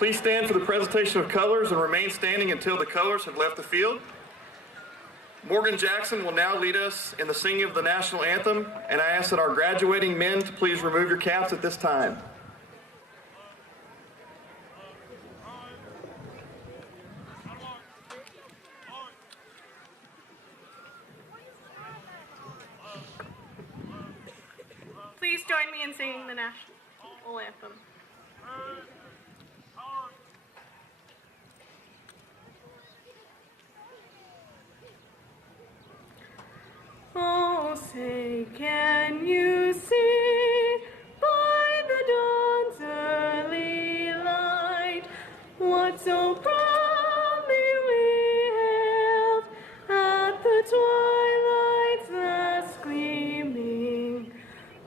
Please stand for the presentation of colors and remain standing until the colors have left the field. Morgan Jackson will now lead us in the singing of the national anthem, and I ask that our graduating men to please remove your caps at this time. Please join me in singing the national anthem. Oh, say, can you see by the dawn's early light what so proudly we hailed at the twilight's last gleaming,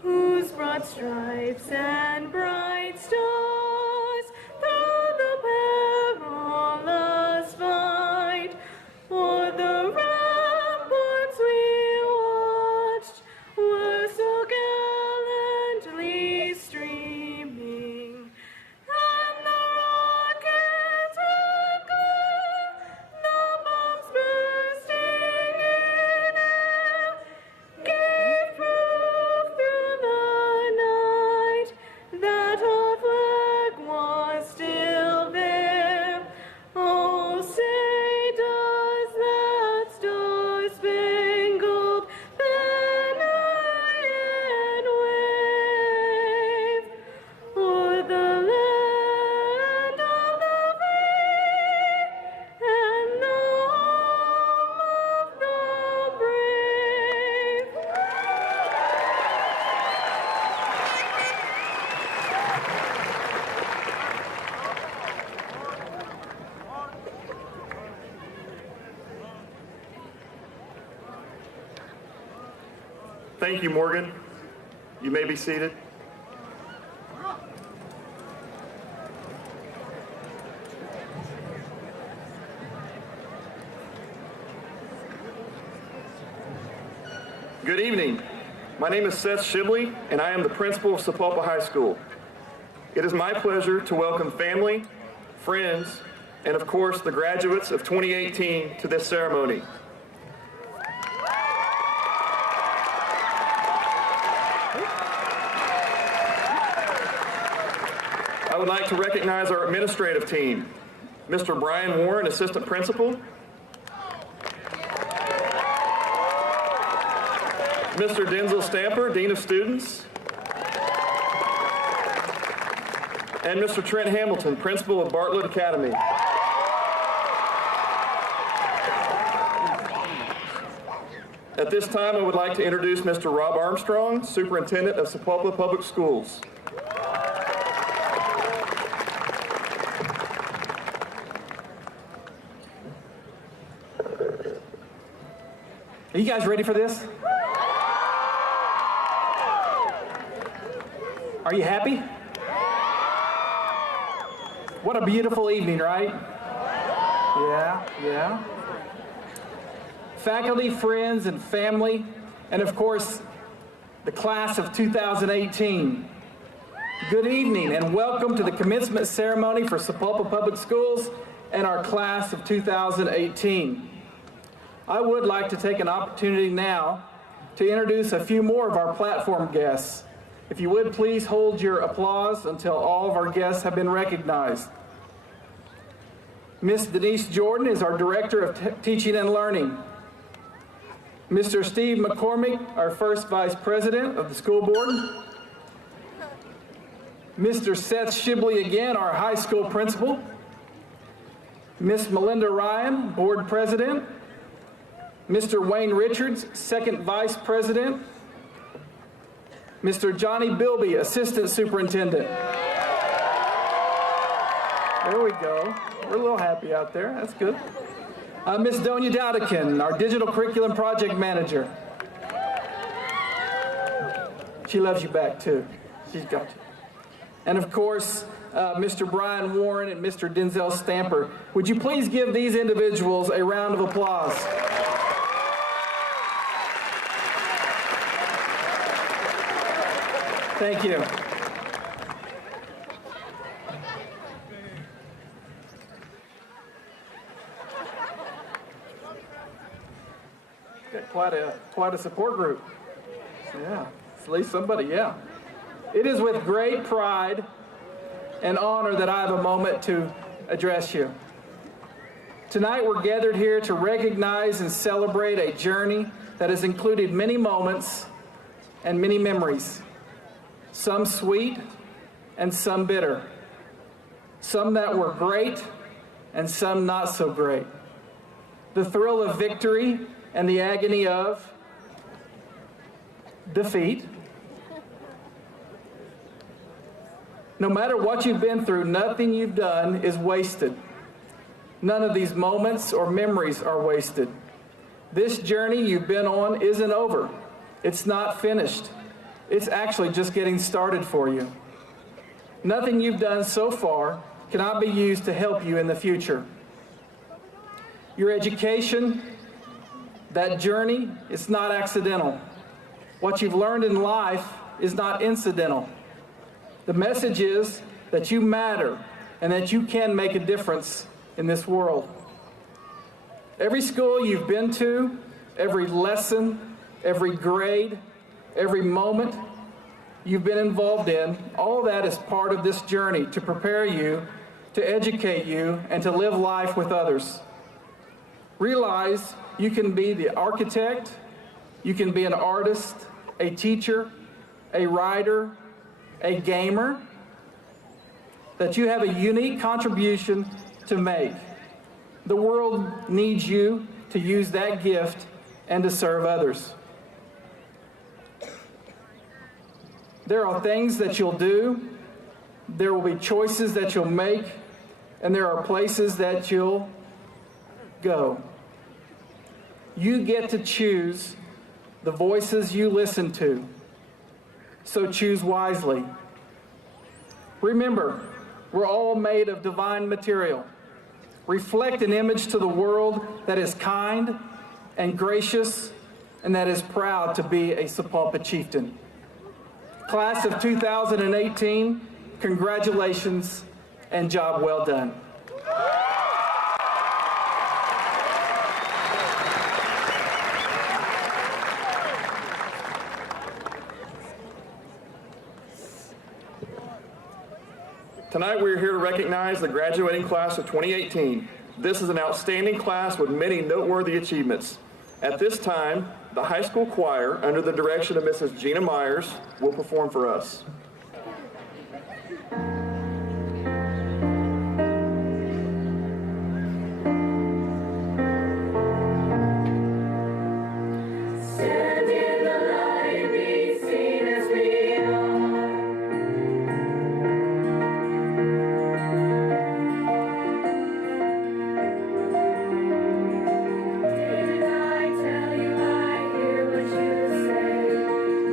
whose broad stripes and bright stars through the perilous fight o'er the ramparts we watched were so gallantly streaming, and the rockets would glare, the bombs bursting in air, gave proof through the night that our flag was still there. Oh, say does that star-spangled banner yet wave o'er the land of the free and the home of the brave? Thank you, Morgan. You may be seated. Good evening. My name is Seth Shibley, and I am the principal of Sapulpa High School. It is my pleasure to welcome family, friends, and of course the graduates of 2018 to this ceremony. I would like to recognize our administrative team, Mr. Brian Warren, Assistant Principal, Mr. Denzel Stamper, Dean of Students, and Mr. Trent Hamilton, Principal of Bartlett Academy. At this time, I would like to introduce Mr. Rob Armstrong, Superintendent of Sapulpa Public Schools. Are you guys ready for this? Are you happy? What a beautiful evening, right? Yeah. Faculty, friends, and family, and of course, the class of 2018. Good evening and welcome to the commencement ceremony for Sapulpa Public Schools and our class of 2018. I would like to take an opportunity now to introduce a few more of our platform guests. If you would please hold your applause until all of our guests have been recognized. Ms. Denise Jordan is our Director of Teaching and Learning. Mr. Steve McCormick, our first Vice President of the School Board. Mr. Seth Shibley again, our High School Principal. Ms. Melinda Ryan, Board President. Mr. Wayne Richards, Second Vice President. Mr. Johnny Bilby, Assistant Superintendent. There we go. We're a little happy out there. That's good. Ms. Donia Dowdikin, our Digital Curriculum Project Manager. She loves you back too. She's got you. And of course, Mr. Brian Warren and Mr. Denzel Stamper. Would you please give these individuals a round of applause? Thank you. quite a support group. Yeah, at least somebody, yeah. It is with great pride and honor that I have a moment to address you. Tonight we're gathered here to recognize and celebrate a journey that has included many moments and many memories, some sweet and some bitter, some that were great and some not so great. The thrill of victory and the agony of defeat. No matter what you've been through, nothing you've done is wasted. None of these moments or memories are wasted. This journey you've been on isn't over. It's not finished. It's actually just getting started for you. Nothing you've done so far cannot be used to help you in the future. Your education, that journey, is not accidental. What you've learned in life is not incidental. The message is that you matter and that you can make a difference in this world. Every school you've been to, every lesson, every grade, every moment you've been involved in, all that is part of this journey to prepare you, to educate you, and to live life with others. Realize you can be the architect, you can be an artist, a teacher, a writer, a gamer, that you have a unique contribution to make. The world needs you to use that gift and to serve others. There are things that you'll do, there will be choices that you'll make, and there are places that you'll go. You get to choose the voices you listen to, so choose wisely. Remember, we're all made of divine material. Reflect an image to the world that is kind and gracious and that is proud to be a Sapulpa chieftain. Class of 2018, congratulations and job well done. Tonight we're here to recognize the graduating class of 2018. This is an outstanding class with many noteworthy achievements. At this time, the high school choir, under the direction of Mrs. Gina Myers, will perform for us.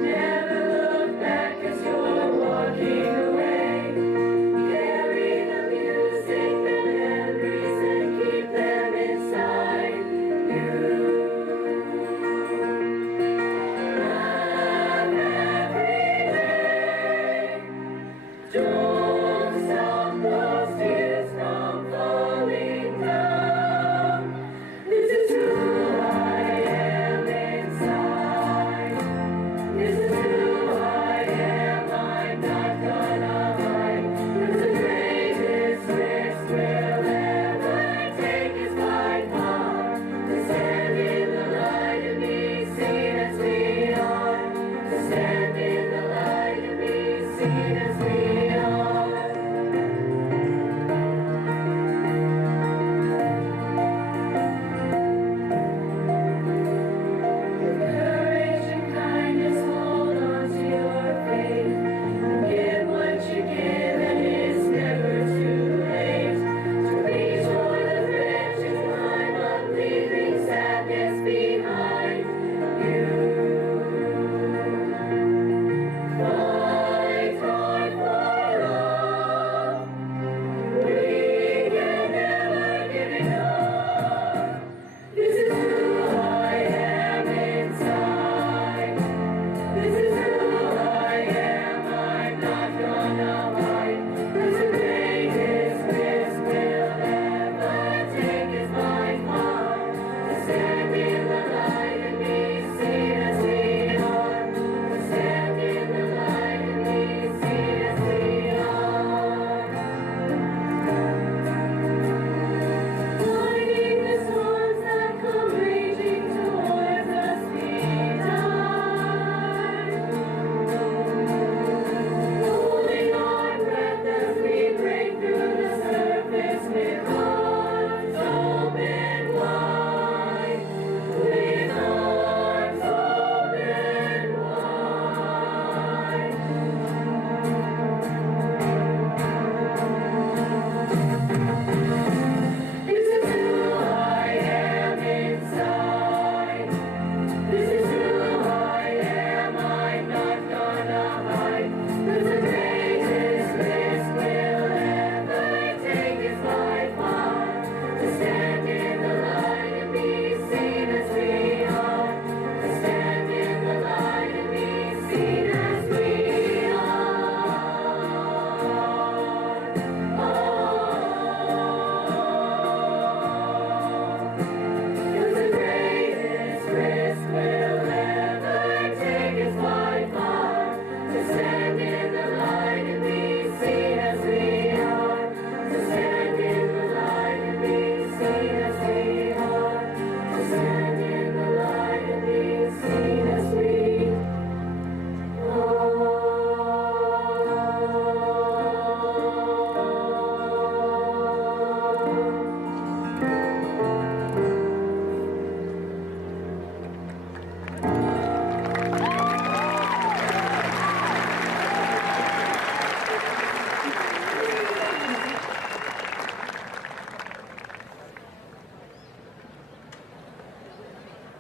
Never look back as you're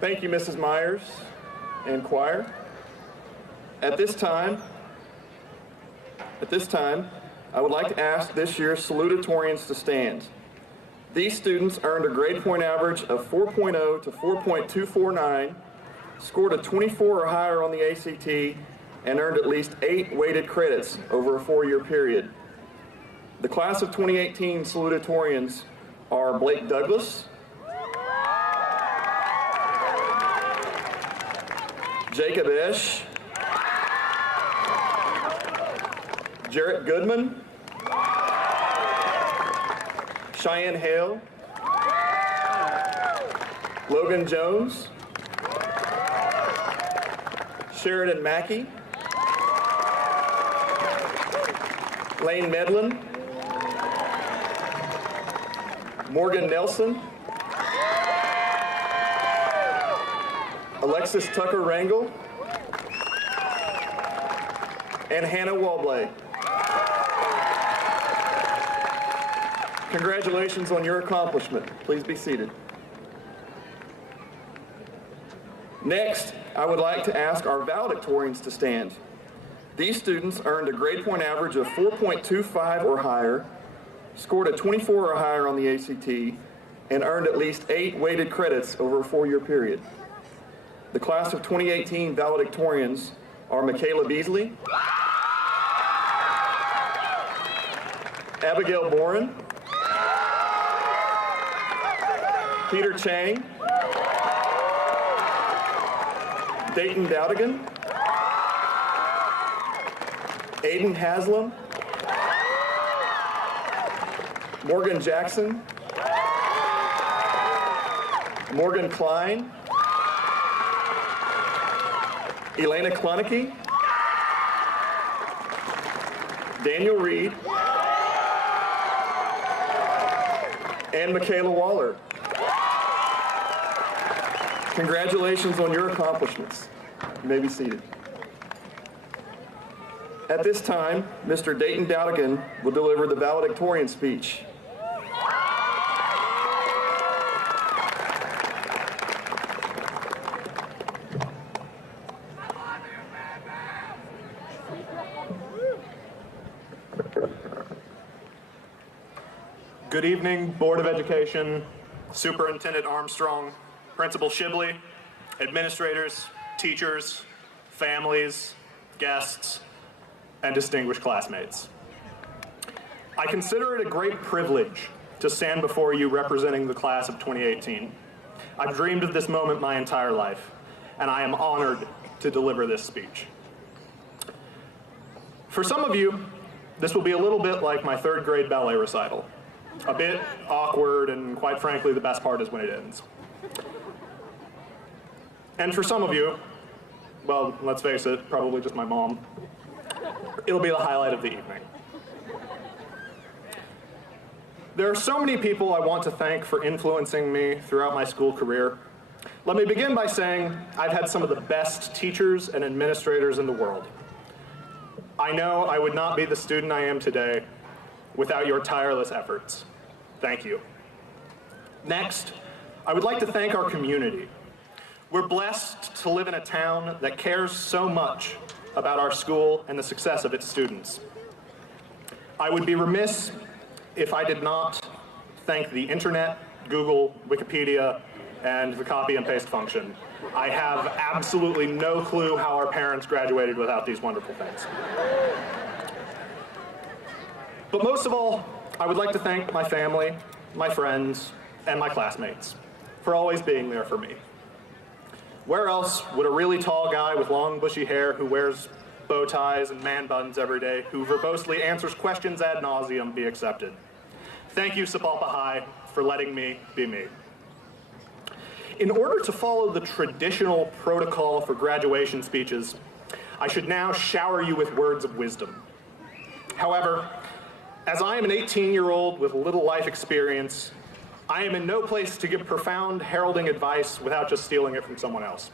Thank you, Mrs. Myers and choir. At this time, I would like to ask this year's salutatorians to stand. These students earned a grade point average of 4.0 to 4.249, scored a 24 or higher on the ACT, and earned at least 8 weighted credits over a 4-year period. The class of 2018 salutatorians are Blake Douglas, Jacob Esch, Jarrett Goodman, Cheyenne Hale, Logan Jones, Sheridan Mackey, Lane Medlin, Morgan Nelson, Alexis Tucker Rangel, and Hannah Walbley. Congratulations on your accomplishment. Please be seated. Next, I would like to ask our valedictorians to stand. These students earned a grade point average of 4.25 or higher, scored a 24 or higher on the ACT, and earned at least 8 weighted credits over a 4-year period. The class of 2018 valedictorians are Michaela Beasley, Abigail Boren, Peter Chang, Dayton Dowdigan, Aiden Haslam, Morgan Jackson, Morgan Klein, Elena Klonicky, Daniel Reed, and Michaela Waller. Congratulations on your accomplishments. You may be seated. At this time, Mr. Dayton Dowdigan will deliver the valedictorian speech. Good evening, Board of Education, Superintendent Armstrong, Principal Shibley, administrators, teachers, families, guests, and distinguished classmates. I consider it a great privilege to stand before you representing the class of 2018. I've dreamed of this moment my entire life, and I am honored to deliver this speech. For some of you, this will be a little bit like my 3rd grade ballet recital. A bit awkward, and quite frankly, the best part is when it ends. And for some of you, well, let's face it, probably just my mom, it'll be the highlight of the evening. There are so many people I want to thank for influencing me throughout my school career. Let me begin by saying I've had some of the best teachers and administrators in the world. I know I would not be the student I am today without your tireless efforts. Thank you. Next, I would like to thank our community. We're blessed to live in a town that cares so much about our school and the success of its students. I would be remiss if I did not thank the internet, Google, Wikipedia, and the copy and paste function. I have absolutely no clue how our parents graduated without these wonderful things. But most of all, I would like to thank my family, my friends, and my classmates for always being there for me. Where else would a really tall guy with long bushy hair who wears bow ties and man buns every day, who verbosely answers questions ad nauseum, be accepted? Thank you, Sapulpa High, for letting me be me. In order to follow the traditional protocol for graduation speeches, I should now shower you with words of wisdom. However, as I am an 18-year-old with little life experience, I am in no place to give profound heralding advice without just stealing it from someone else.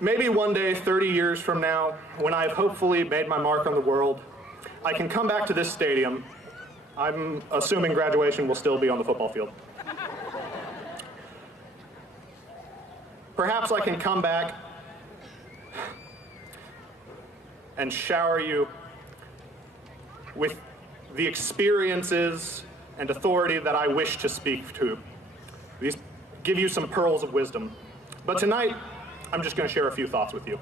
Maybe one day, 30 years from now, when I've hopefully made my mark on the world, I can come back to this stadium. I'm assuming graduation will still be on the football field. Perhaps I can come back and shower you with the experiences and authority that I wish to speak to. These give you some pearls of wisdom. But tonight, I'm just going to share a few thoughts with you.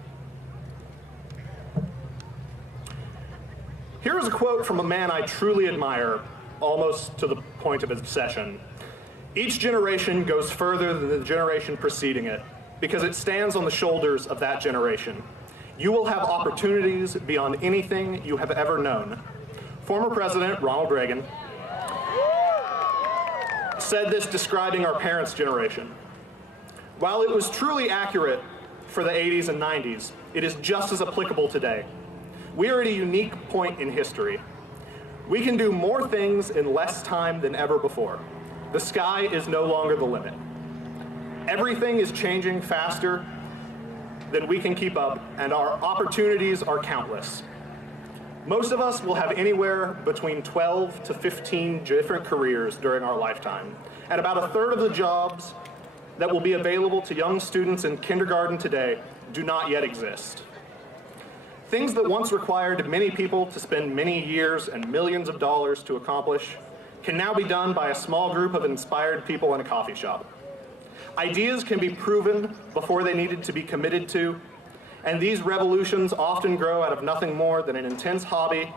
Here is a quote from a man I truly admire, almost to the point of obsession. Each generation goes further than the generation preceding it, because it stands on the shoulders of that generation. You will have opportunities beyond anything you have ever known. Former President Ronald Reagan said this describing our parents' generation. While it was truly accurate for the 80s and 90s, it is just as applicable today. We are at a unique point in history. We can do more things in less time than ever before. The sky is no longer the limit. Everything is changing faster than we can keep up, and our opportunities are countless. Most of us will have anywhere between 12 to 15 different careers during our lifetime, and about a third of the jobs that will be available to young students in kindergarten today do not yet exist. Things that once required many people to spend many years and millions of dollars to accomplish can now be done by a small group of inspired people in a coffee shop. Ideas can be proven before they needed to be committed to, and these revolutions often grow out of nothing more than an intense hobby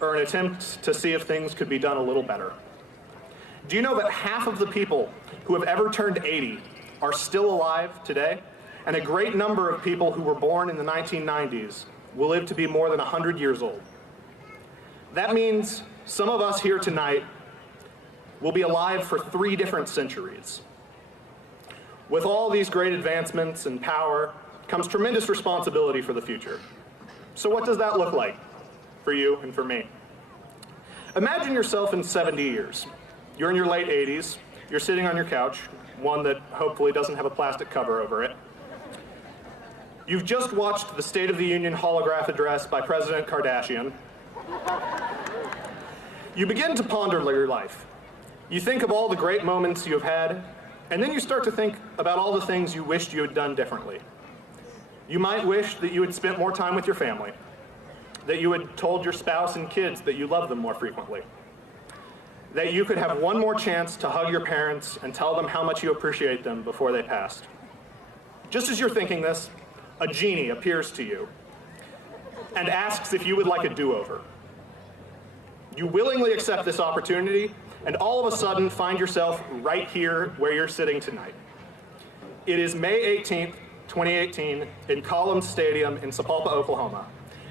or an attempt to see if things could be done a little better. Do you know that half of the people who have ever turned 80 are still alive today? And a great number of people who were born in the 1990s will live to be more than 100 years old. That means some of us here tonight will be alive for 3 different centuries. With all these great advancements and power comes tremendous responsibility for the future. So what does that look like for you and for me? Imagine yourself in 70 years. You're in your late 80s, you're sitting on your couch, one that hopefully doesn't have a plastic cover over it. You've just watched the State of the Union holograph address by President Kardashian. You begin to ponder your life. You think of all the great moments you have had, and then you start to think about all the things you wished you had done differently. You might wish that you had spent more time with your family, that you had told your spouse and kids that you love them more frequently, that you could have one more chance to hug your parents and tell them how much you appreciate them before they passed. Just as you're thinking this, a genie appears to you and asks if you would like a do-over. You willingly accept this opportunity and all of a sudden find yourself right here where you're sitting tonight. It is May 18th, 2018 in Collins Stadium in Sapulpa, Oklahoma.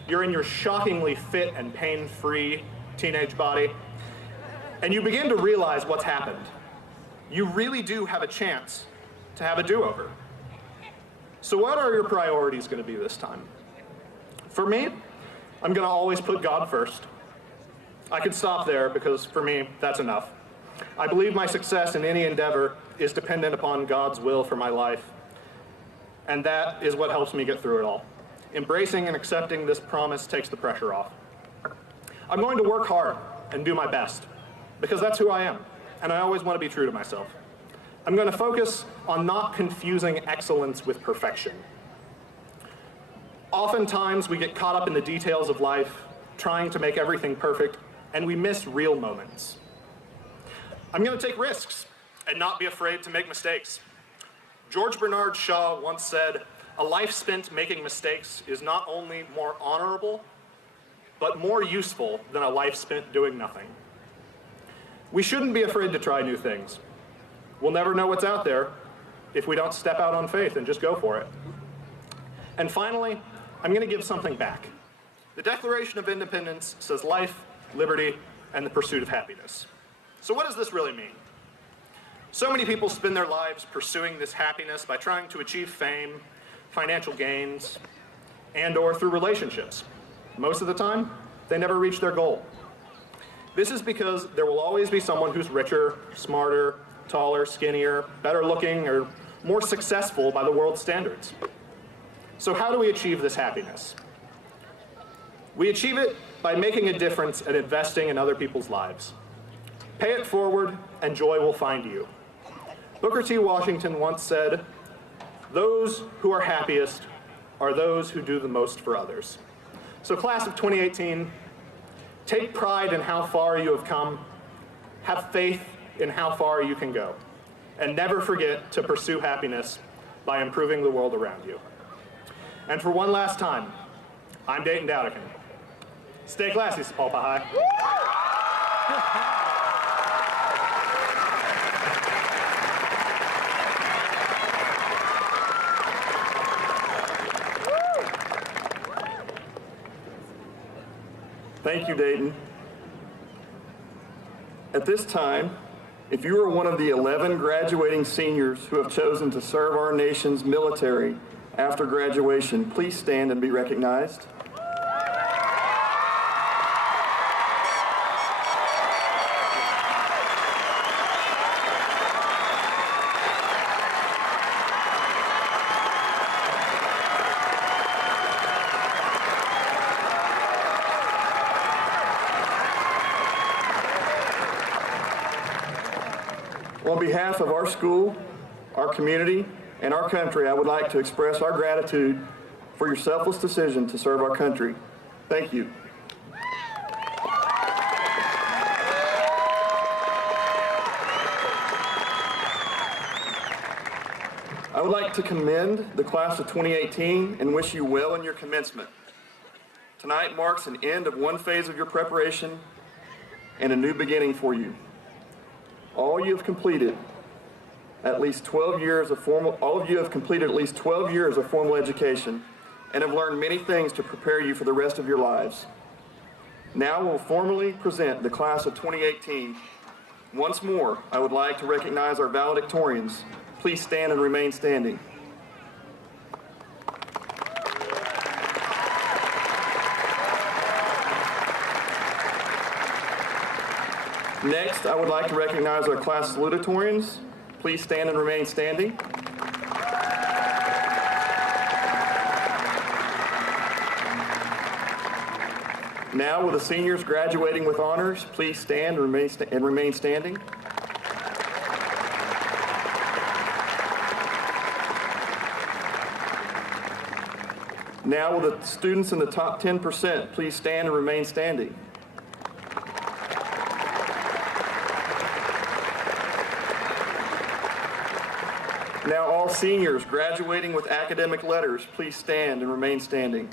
You're in your shockingly fit and pain-free teenage body, and you begin to realize what's happened. You really do have a chance to have a do-over. So what are your priorities going to be this time? For me, I'm going to always put God first. I could stop there because for me, that's enough. I believe my success in any endeavor is dependent upon God's will for my life, and that is what helps me get through it all. Embracing and accepting this promise takes the pressure off. I'm going to work hard and do my best, because that's who I am, and I always want to be true to myself. I'm going to focus on not confusing excellence with perfection. Oftentimes, we get caught up in the details of life, trying to make everything perfect, and we miss real moments. I'm going to take risks and not be afraid to make mistakes. George Bernard Shaw once said, "A life spent making mistakes is not only more honorable, but more useful than a life spent doing nothing." We shouldn't be afraid to try new things. We'll never know what's out there if we don't step out on faith and just go for it. And finally, I'm going to give something back. The Declaration of Independence says life, liberty, and the pursuit of happiness. So what does this really mean? So many people spend their lives pursuing this happiness by trying to achieve fame, financial gains, and/or through relationships. Most of the time, they never reach their goal. This is because there will always be someone who's richer, smarter, taller, skinnier, better looking, or more successful by the world's standards. So how do we achieve this happiness? We achieve it by making a difference and investing in other people's lives. Pay it forward, and joy will find you. Booker T. Washington once said, Those who are happiest are those who do the most for others. So class of 2018, take pride in how far you have come, have faith in how far you can go, and never forget to pursue happiness by improving the world around you. And for one last time, I'm Dayton Dowdican. Stay classy, Sapulpa High. Thank you, Dayton. At this time, if you are one of the 11 graduating seniors who have chosen to serve our nation's military after graduation, please stand and be recognized. On behalf of our school, our community, and our country, I would like to express our gratitude for your selfless decision to serve our country. Thank you. I would like to commend the class of 2018 and wish you well in your commencement. Tonight marks an end of one phase of your preparation and a new beginning for you. All of you have completed at least 12 years of formal education and have learned many things to prepare you for the rest of your lives. Now we'll formally present the class of 2018. Once more, I would like to recognize our valedictorians. Please stand and remain standing. Next, I would like to recognize our class salutatorians. Please stand and remain standing. Now, will the seniors graduating with honors please stand and remain standing? Now, will the students in the top 10% please stand and remain standing? Now, all seniors graduating with academic letters, please stand and remain standing.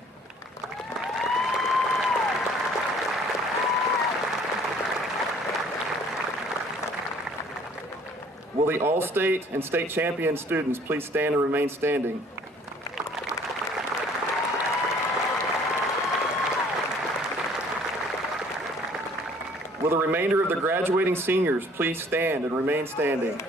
Will the all-state and state champion students please stand and remain standing? Will the remainder of the graduating seniors please stand and remain standing?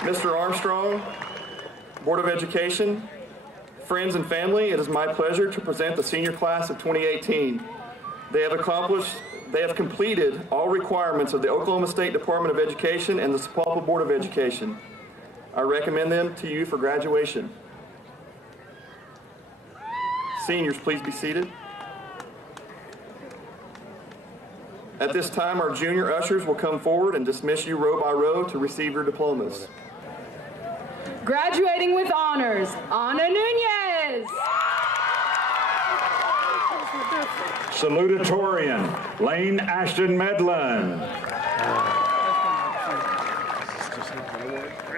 Mr. Armstrong, Board of Education, friends and family, it is my pleasure to present the senior class of 2018. They have completed all requirements of the Oklahoma State Department of Education and the Sapulpa Board of Education. I recommend them to you for graduation. Seniors, please be seated. At this time, our junior ushers will come forward and dismiss you row by row to receive your diplomas. Graduating with honors, Ana Nunez. Salutatorian, Lane Ashton Medlin.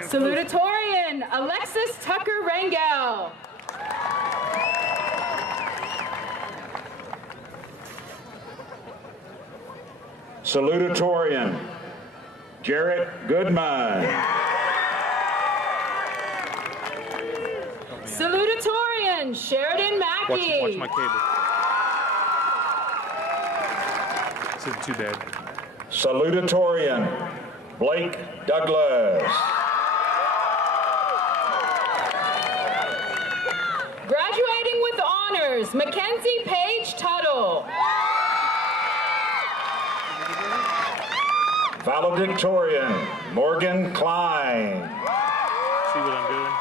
Salutatorian, Alexis Tucker Rangel. Salutatorian, Jarrett Goodman. Salutatorian, Sheridan Mackey. Watch my cable. This isn't too bad. Salutatorian, Blake Douglas. Graduating with honors, Mackenzie Page Tuttle. Valedictorian, Morgan Klein. See what I'm doing?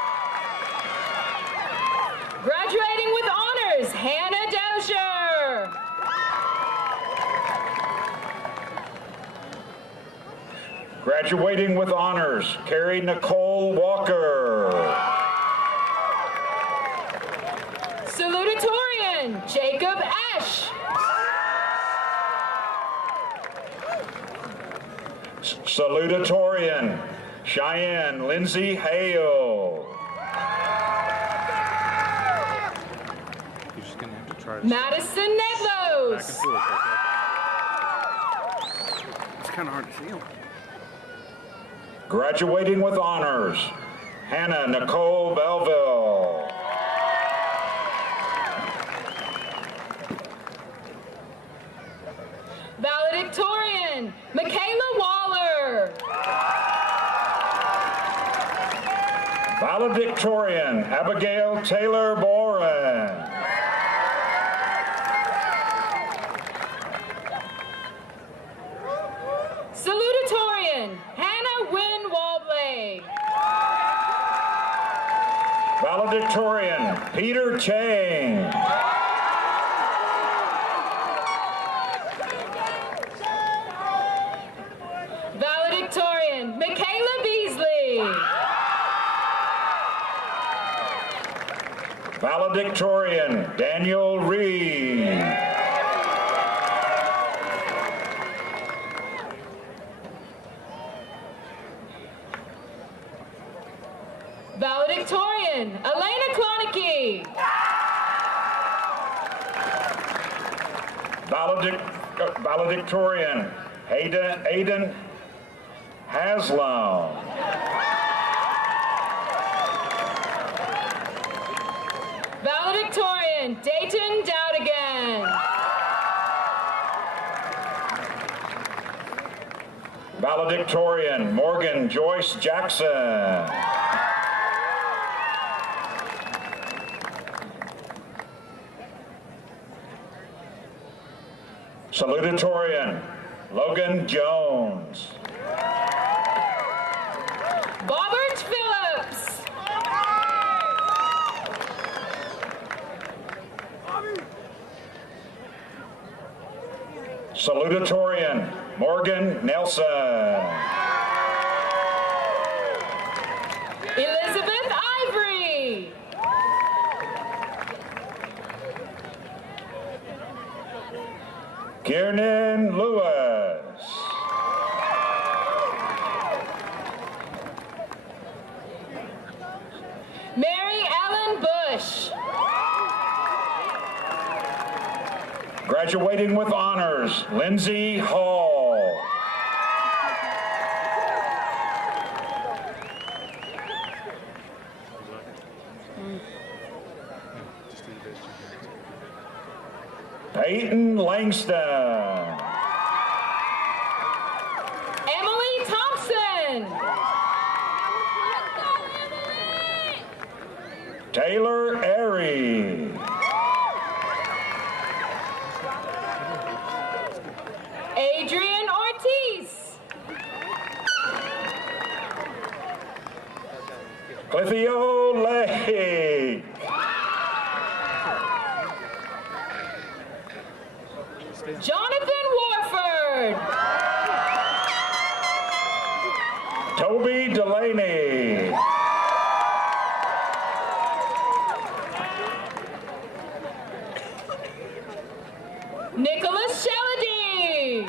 Graduating with honors, Hannah Dozier. Graduating with honors, Carrie Nicole Walker. Salutatorian, Jacob Ash. Salutatorian, Cheyenne Lindsay Hale. You're just gonna have to try to Madison back and Nedlos. forth. Okay? It's kind of hard to see them. Graduating with honors, Hannah Nicole Belleville. Valedictorian, Michaela Waller. Valedictorian, Abigail Taylor Boren. Salutatorian, Hannah Wynn Walbley. Valedictorian, Peter Chang. Valedictorian, Michaela Beasley. Valedictorian, Daniel Reed. Valedictorian, Elena Klonike. Valedictorian, Aiden Haslam. Valedictorian, Dayton Dowdigan. Valedictorian, Morgan Joyce Jackson. Salutatorian, Logan Jones. Bobbert Phillips. Salutatorian, Morgan Nelson. Elizabeth Ivory. Kiernan Lewis. Mary Ellen Bush. Graduating with honors, Lindsay Hall. Just do the best you Peyton Langston. Emily Thompson. Taylor Airy. Adrian Ortiz. Cliffio Lake. Jonathan Warford. Toby Delaney. Nicholas Shellady.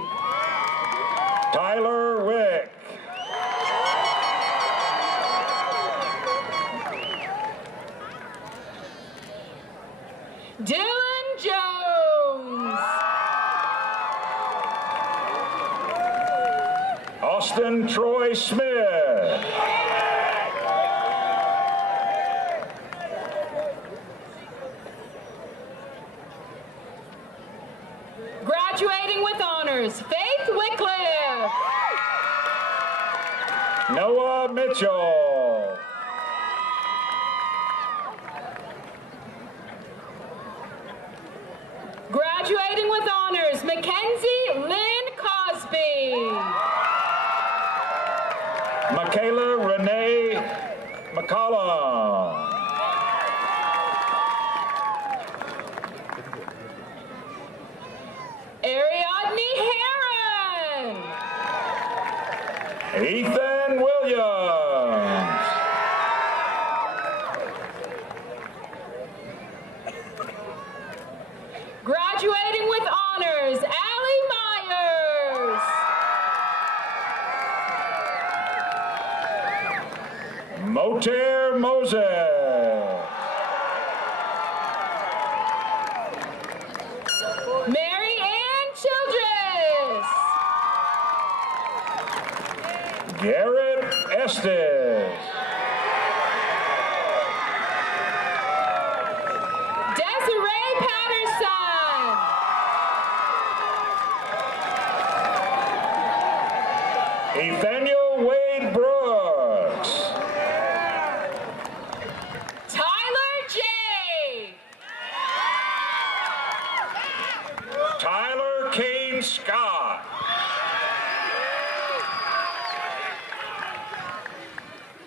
Tyler Wick. Dylan Jones. Austin Troy Smith. Graduating with honors, Faith Wycliffe. Noah Mitchell. Graduating with honors, Mackenzie Lynn Cosby. Michaela Renee McCollum. Ariadne Heron. Graduating with honors, Allie Myers. Motair Moses. Mary Ann Childress. Garrett Estes. Desiree Patterson. Nathaniel Wade Brooks. Tyler J. Tyler Kane Scott.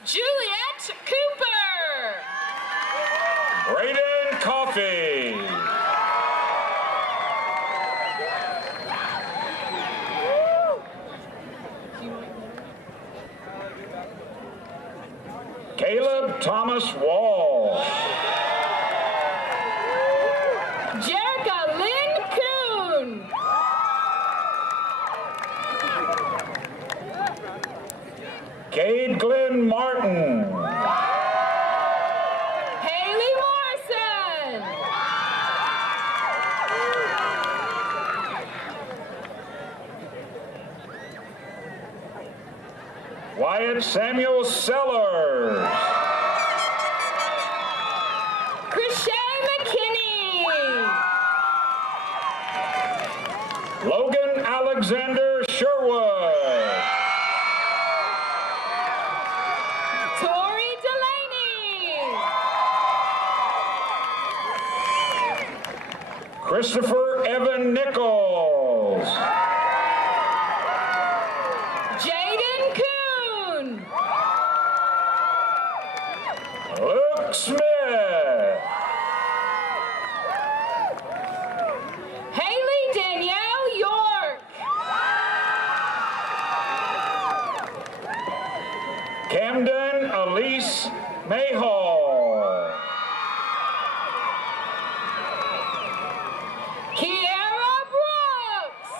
Juliet Cooper. Braden Coffey. Caleb Thomas Walsh. Jerica Lynn Kuhn. Cade Glenn Martin. Haley Morrison. Wyatt Samuel Sellers. Krishay McKinney. Logan Alexander Sherwood. Tori Delaney. Christopher Evan Nichols. Jaden Kuhn. Luke Smith. Haley Danielle York. Camden Elise Mayhall. Kiera Brooks.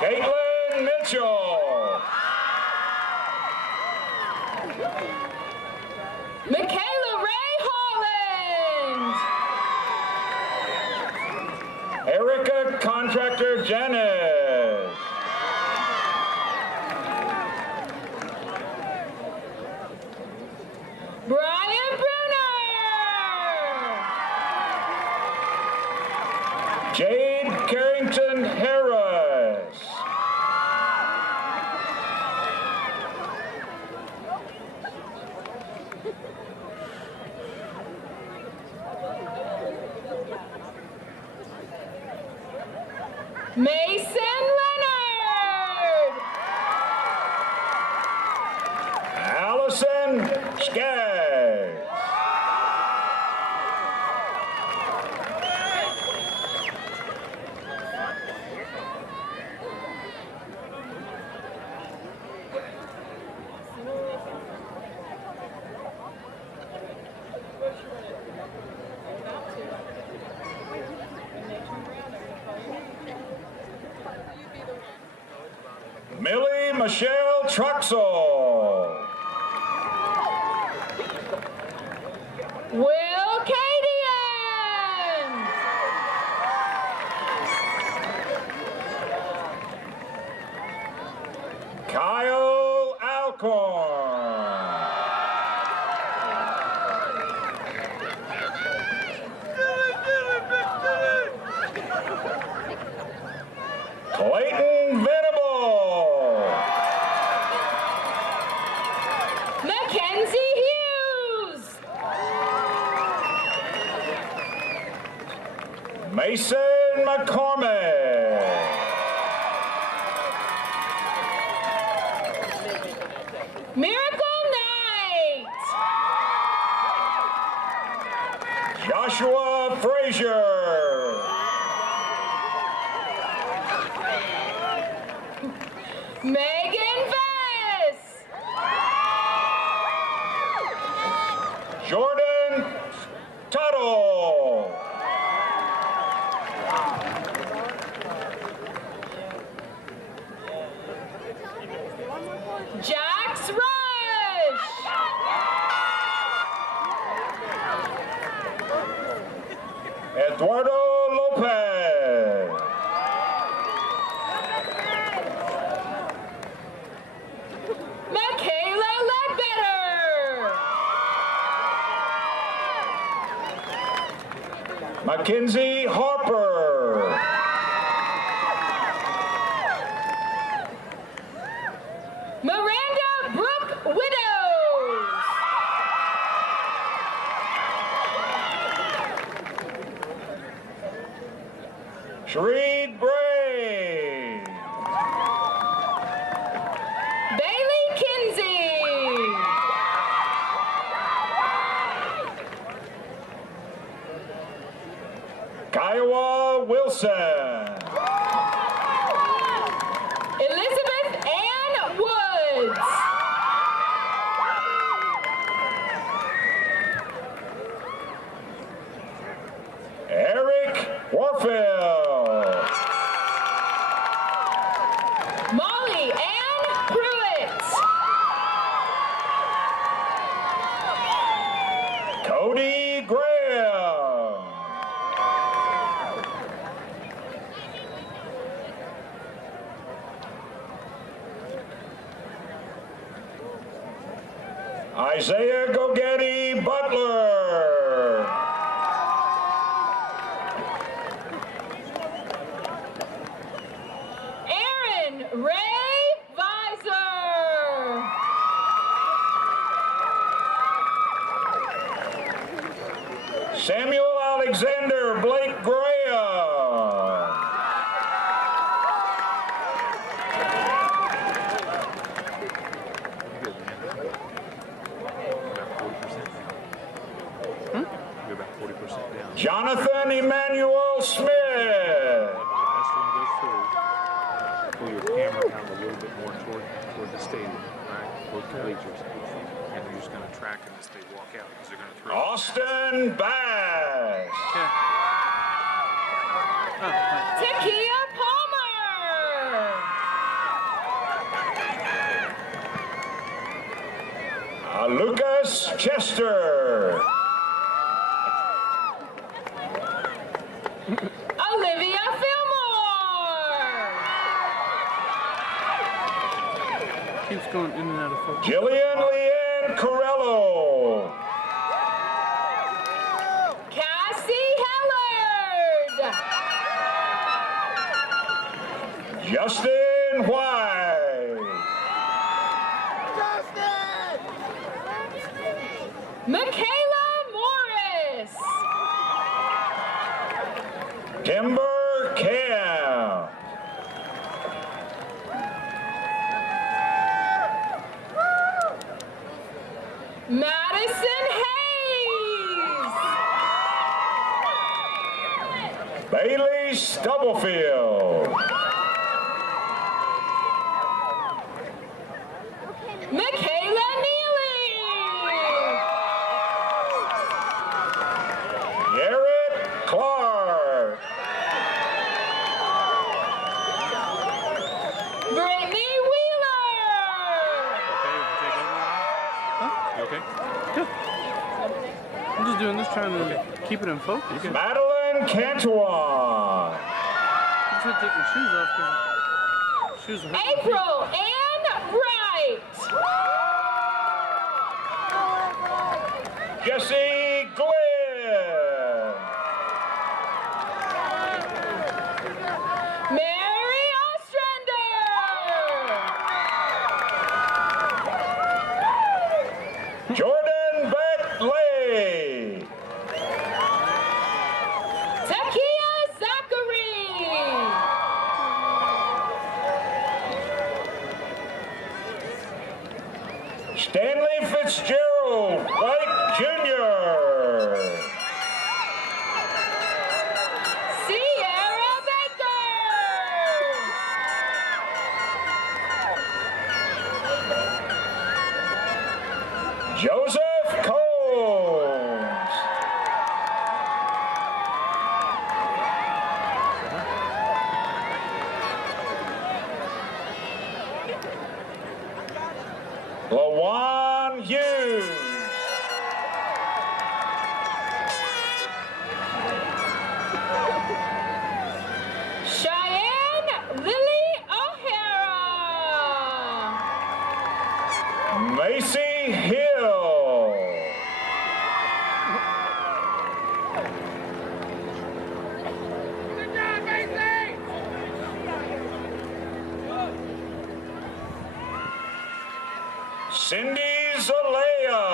Caitlin Mitchell. Michaela Ray Holland. Erica Contractor Janis. Brian Bruner. Jade Carrington Harris. Mason Leonard. Allison Skaggs. Millie Michelle Truxell. Will Cadian. Kyle Alcorn. Clayton Venable. Mackenzie Hughes. Mason McCormick. Miracle Knight. Joshua Frazier. Megan Vess. Jordan Tuttle. Eduardo Lopez. Michaela Ledbetter. Mackenzie Harper. Miranda Brooke Widows. Sheree Bray. Bailey Kinsey. Kiowa Wilson. Elizabeth Ann Woods. Eric Warfield. Molly Ann Pruitt. Cody Graham. Isaiah Gogetti Butler. Aaron Ray Visor. Samuel Alexander Blake Graham. You're about 40% down. Jonathan Emmanuel Smith. Last one goes through. Pull your camera down a little bit more toward the stadium, right? Toward the bleachers. And you're just going to track them as they walk out because they're going to throw. Austin Bass. Okay. Takia Palmer. Lucas Chester. Olivia Fillmore. Keeps going in and out of focus. Jillian Leanne Corello. Cassie Hellard. Justin White. Michaela Morris. Timber Camp. Madison Hayes. Bailey Stubblefield. Michaela Neely. Garrett Clark. Brittany Wheeler. You okay? Good. I'm just doing this, trying to keep it in focus. You Madeline Cantuan. I'm trying to take my shoes off. 'Cause shoes are hurting my feet. April Ann Wright. Jesse Glenn. Mary Ostrander. Jordan Beckley. Takia Zachary. Stanley Fitzgerald White Jr. Sierra Baker. Joseph Combs. Cindy Zalea.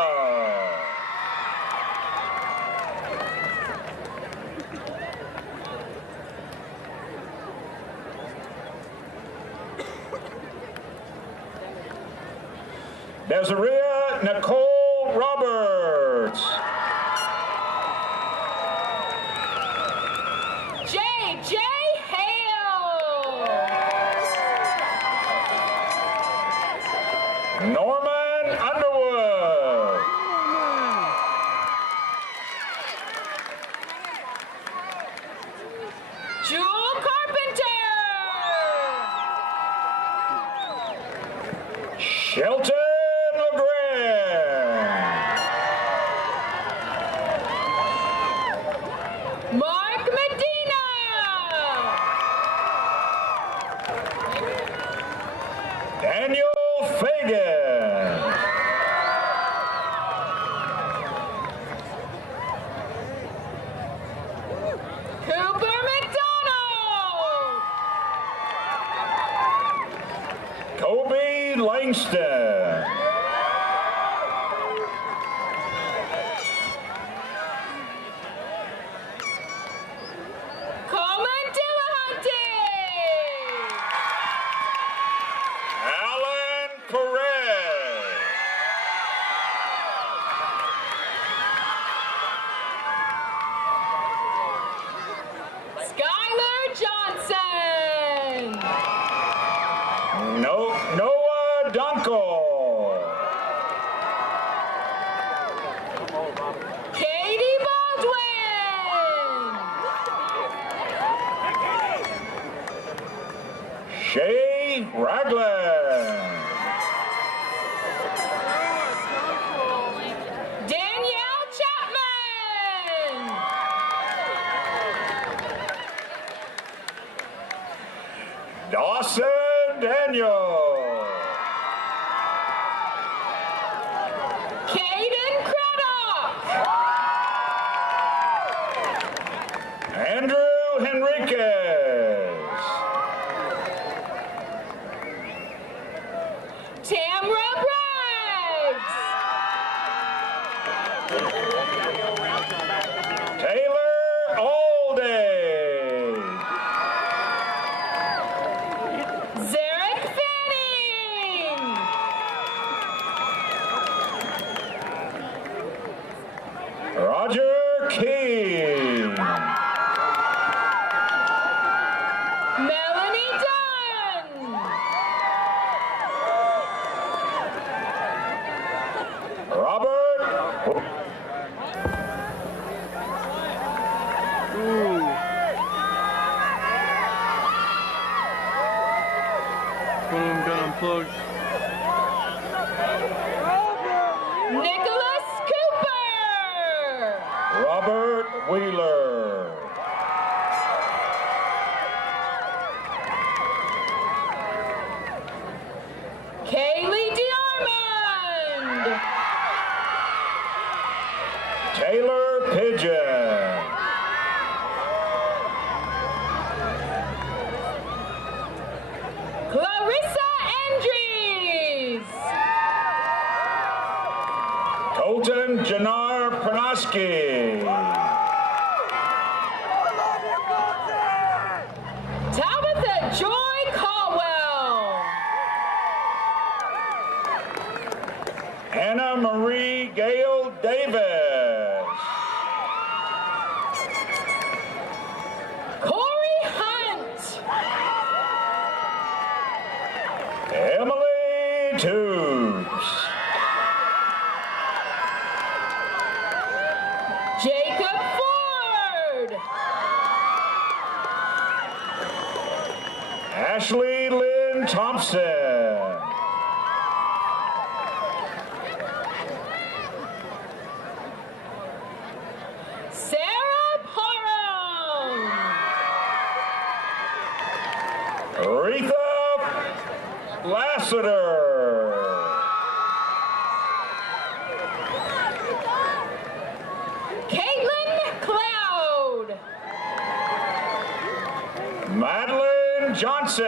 Desiree Nicole Roberts. J.J. Hale. Norman Underwood. Jewel Carpenter. Shelton LeGrand. Mark Medina. Daniel Fagan. Cooper McDonald. Kobe Langston. Coleman Dillahunty. Alan Perez. Skylar Johnson. Noah Dunkel. Katie Baldwin. Shay Ragland. Danielle Chapman. Dawson Daniel. Caden Craddock. Andrew Henriquez. Tamra Braggs. Taylor Alday. Zarek Fanning. Roger King. Melanie Dunn. Robert. Boom, got unplugged. Nicholas Cooper. Robert Wheeler. Kaylee DeArmond. Taylor Pigeon. Clarissa Andrews. Colton Jannar Pranoski. Tabitha Joy Caldwell. Anna Marie Gale Davis. Corey Hunt. Emily Toops. Jacob Ford. Ashley Lynn Thompson. Sarah Parham. Aretha Lassiter. Caitlin Cloud. Johnson.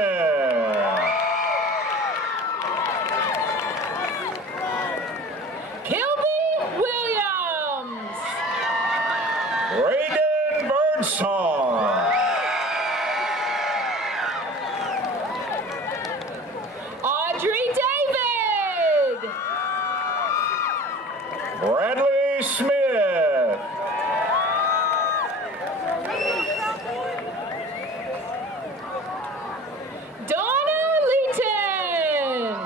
Kilby Williams. Braden Birdsong. Audrey David. Bradley Smith. Donna Leeton.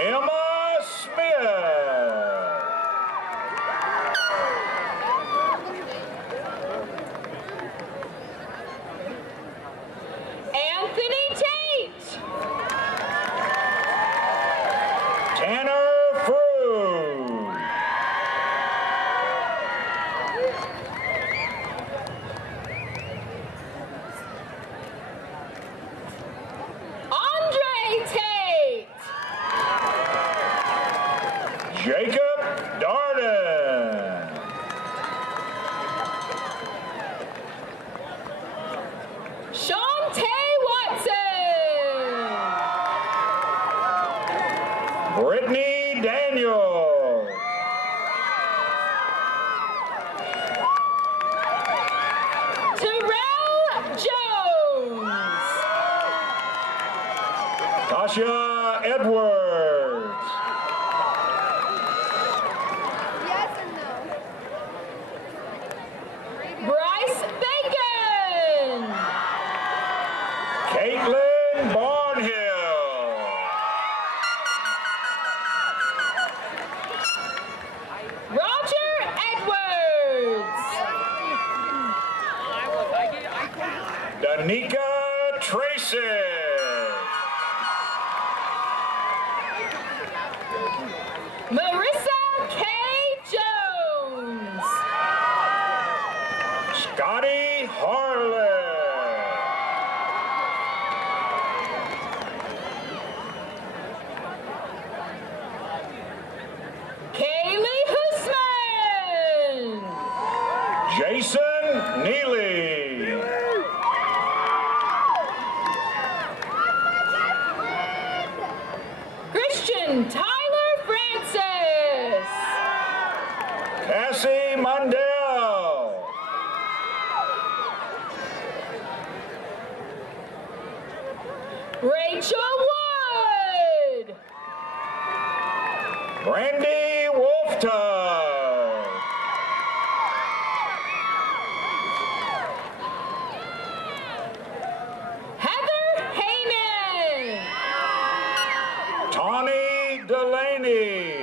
Emma Smith. Anthony Tate. Tanner Frew. Andre Tate. Jacob Darden. Shantae Watson. Brittany Daniels. Terrell Jones. Tasha Edwards. Yes and no. Bryce Bacon. Caitlin Barnhill. Roger Edwards. Danica Tracy. Marissa K. Jones. Scotty Harlan. Kaylee Husman. Jason Neely. Christian Tyler Francis. Cassie Mundell. Rachel Wood. Brandy Wolfton. Heather Heyman. Tawny Delaney.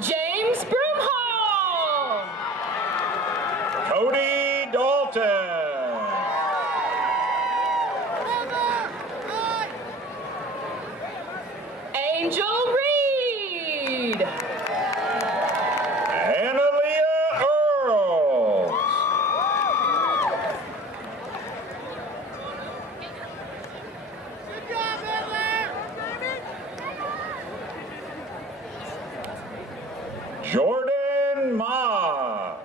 James Broomhall. Cody Dalton. Angel Reed. Analia Earls. Jordan Mott.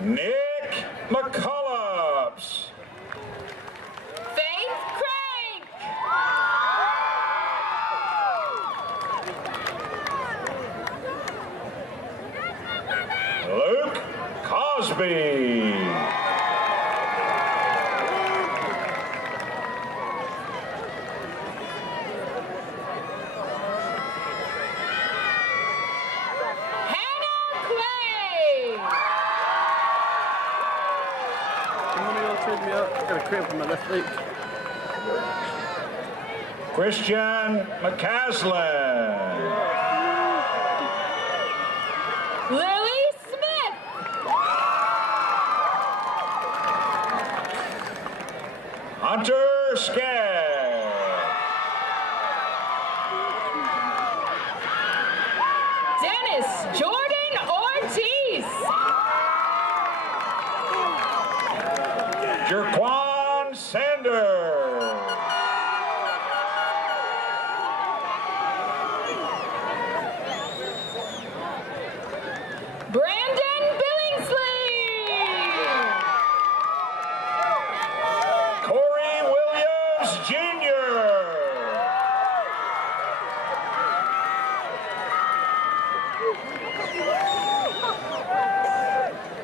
Nick McCullops. Faith Crank. Luke Cosby. Hannah Clay. Somebody else trade me up. I got a cramp in my left leg. Christian McCaslin. Lily Smith. Hunter Skaggs. Dennis Jordan Ortiz. Brandon Billingsley. Corey Williams Jr.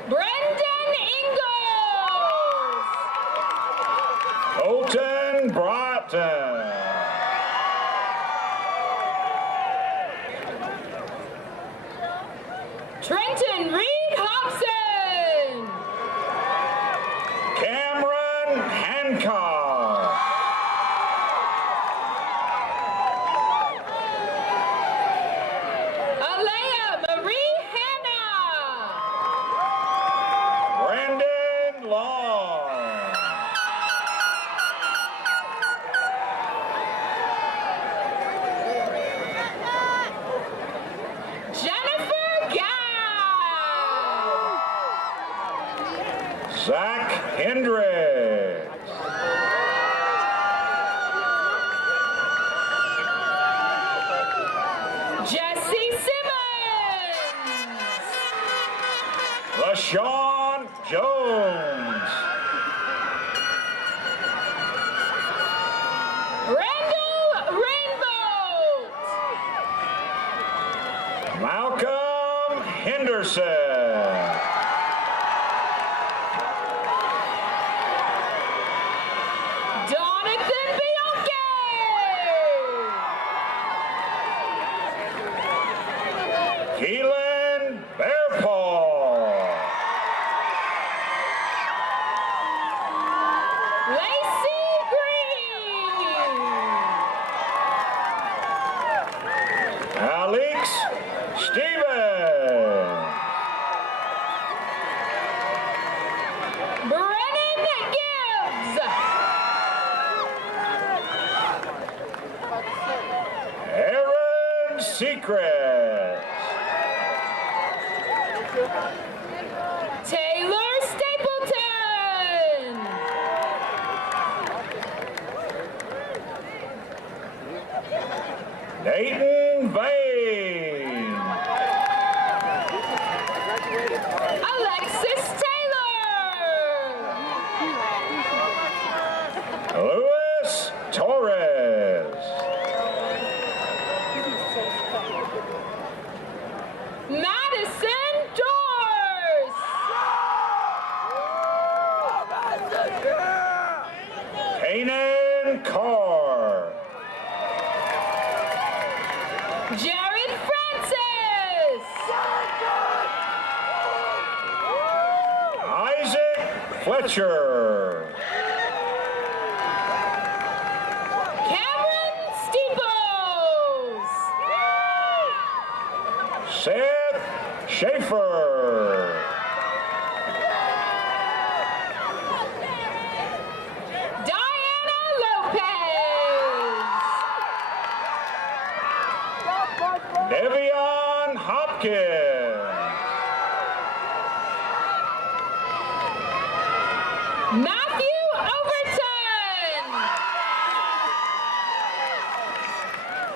Brendan Ingalls. Colton Broughton. Trenton Reed Hobson. Cameron Hancock. Alea Marie Hanna. Brandon Long. Jennifer Guy. Zach Hendricks. Jesse Simmons. LaShawn Jones. Randall Rainbow. Malcolm Henderson. Jonathan Bianchi. Keelan Bearpaw. Lacey Green. Alex Stevens. Brennan Gibbs. Aaron Secret. Taylor Stapleton. Dayton Vane. Alexis Taylor. Luis Torres. Madison Doors. Kanan Carr. Jared Francis. Isaac Fletcher. Cameron Steeples. Seth Schaefer. Diana Lopez. Devion Hopkins. Matthew Overton.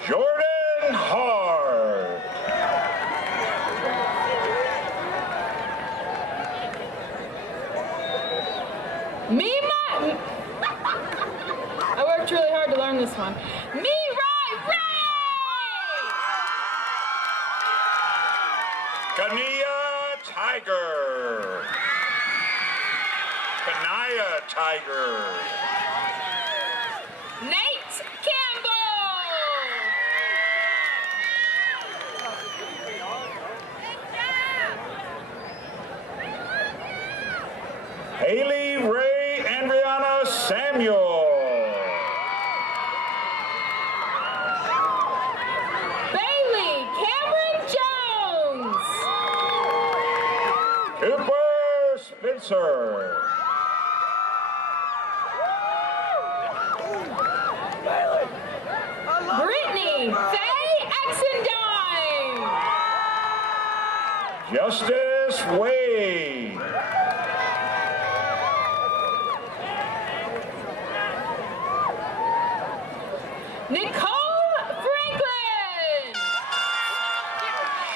Jordan Hart. I worked really hard to learn this one. Ray. Kania Tiger. Kanaya Tiger. Nate Campbell. Haley Ray Andriana Samuel. Bailey Cameron Jones. Cooper Spencer. Brittany Faye Exendine. Justice Wade. Nicole Franklin.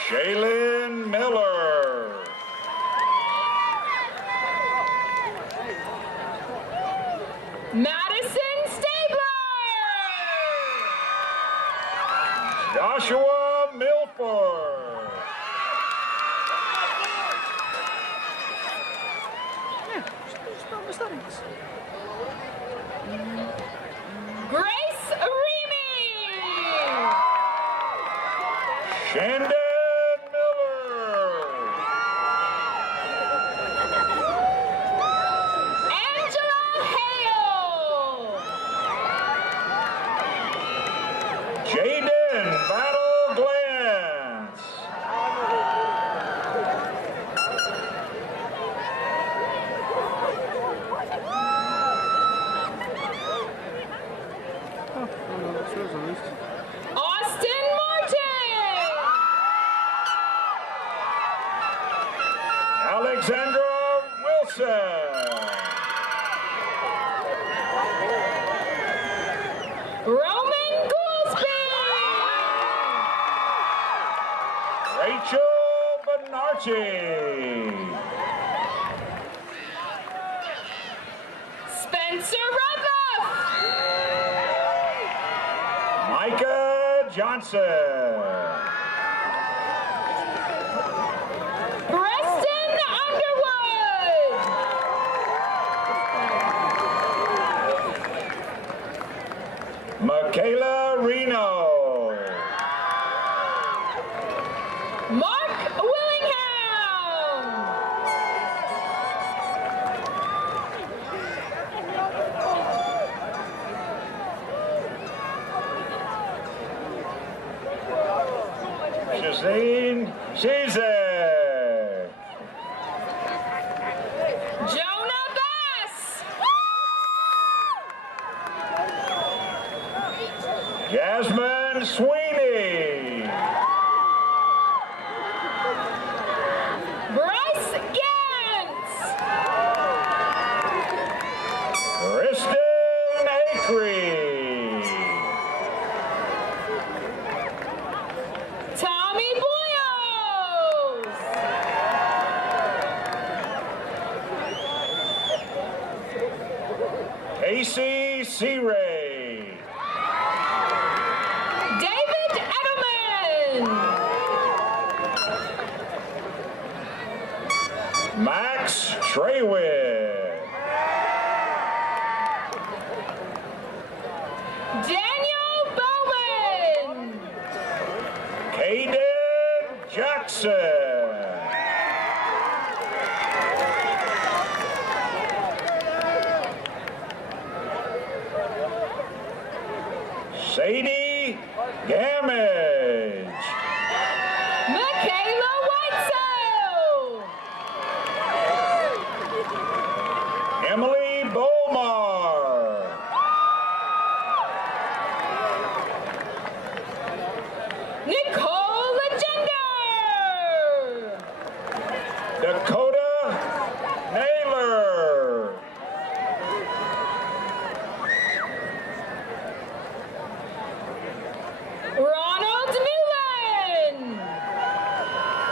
Shaylin Miller. Grace Remy. Shandon Miller. Angela Hale. Jaden Battle Glance. Austin Martin. Alexandra Wilson. Roman Goolsby. Rachel Benarchi. Spencer Rutherford. Micah Johnson. Preston Underwood. Michaela Reno. Mark Willingham. Shazeen Shizek. Jonah Bass. Jasmine Sweeney. Bryce Gantz. Kristen Acree. Tommy Boyles. Casey Searay. David Edelman. Max Traywick. Daniel Bowman. Caden Jackson. Sadie Gamage. Michaela Whitesell. Emily Bomar. Nicole Legender. Dakota Naylor. Ronald Newland.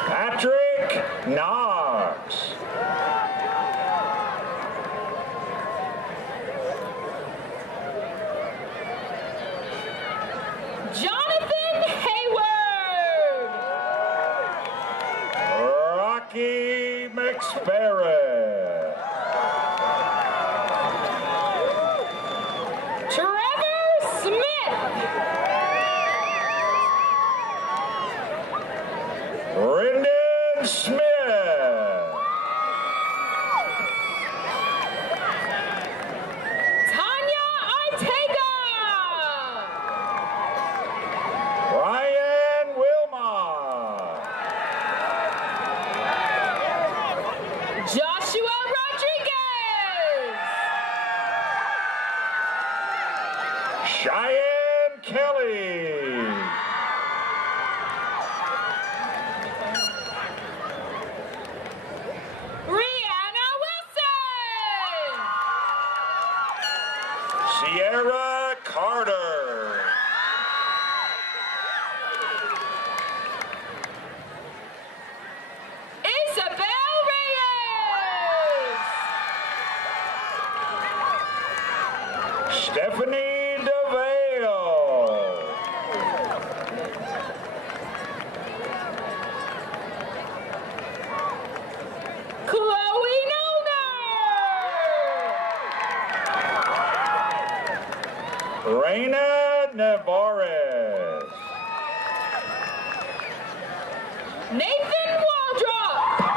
Patrick Knox. Jonathan Hayward. Rocky McSparrow. Trevor Smith. Brendan Smith. Tanya Ortega. Ryan Wilmot. Joshua Rodriguez. Cheyenne Kelly. Rihanna Wilson. Sierra Carter. Isabel Reyes. Stephanie DeVale. Chloe Noner. Nathan Waldrop.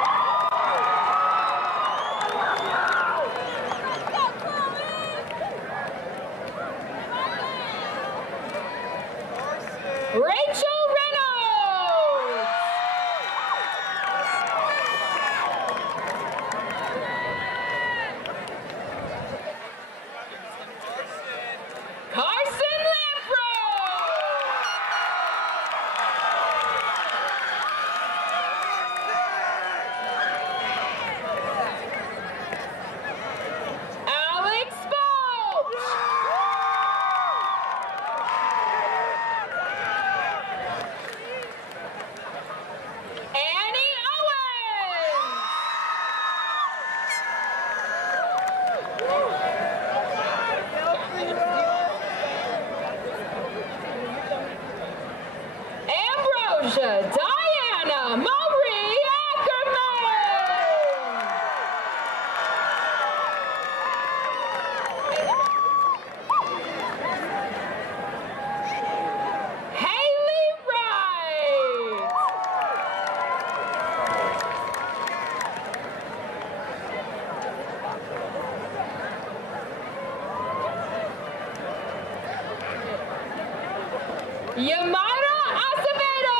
Rachel Reynolds. Carson Lampro. Alex Balch. Annie Owens. Ambrosia Diana Marie Ackerman. Haley Wright. Yamara Acevedo.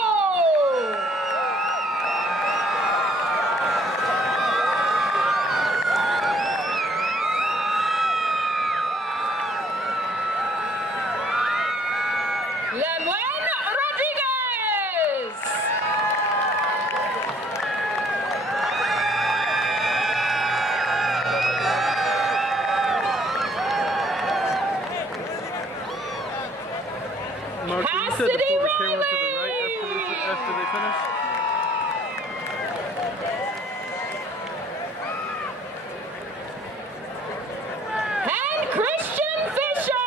Lemuel Rodriguez. Mark, can you set the Cassidy pull the camera to the Riley. right after they finish? And Christian Fisher.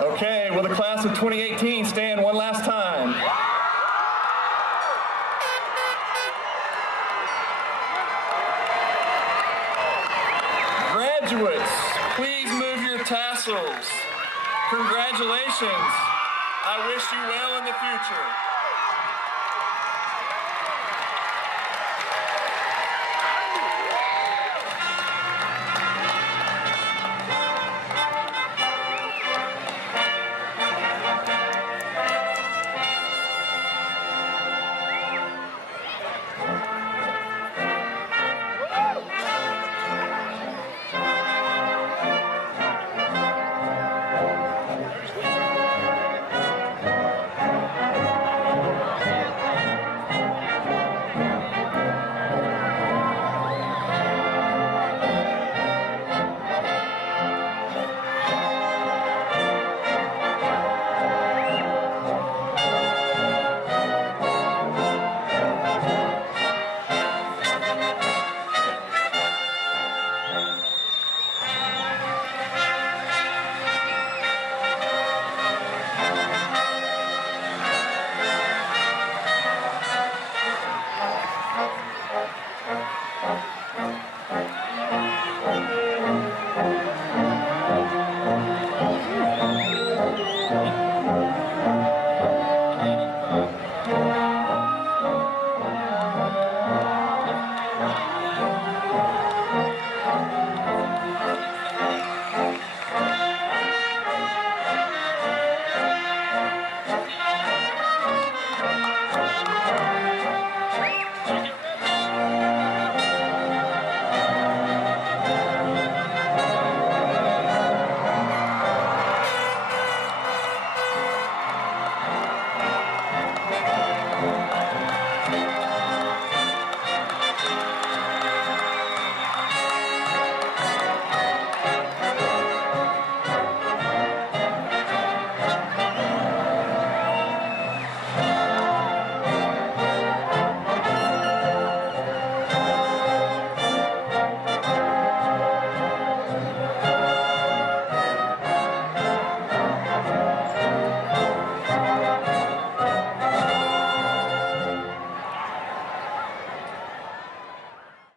Okay, will the class of 2018 stand one last time? Graduates, please move your tassels. Congratulations. I wish you well in the future.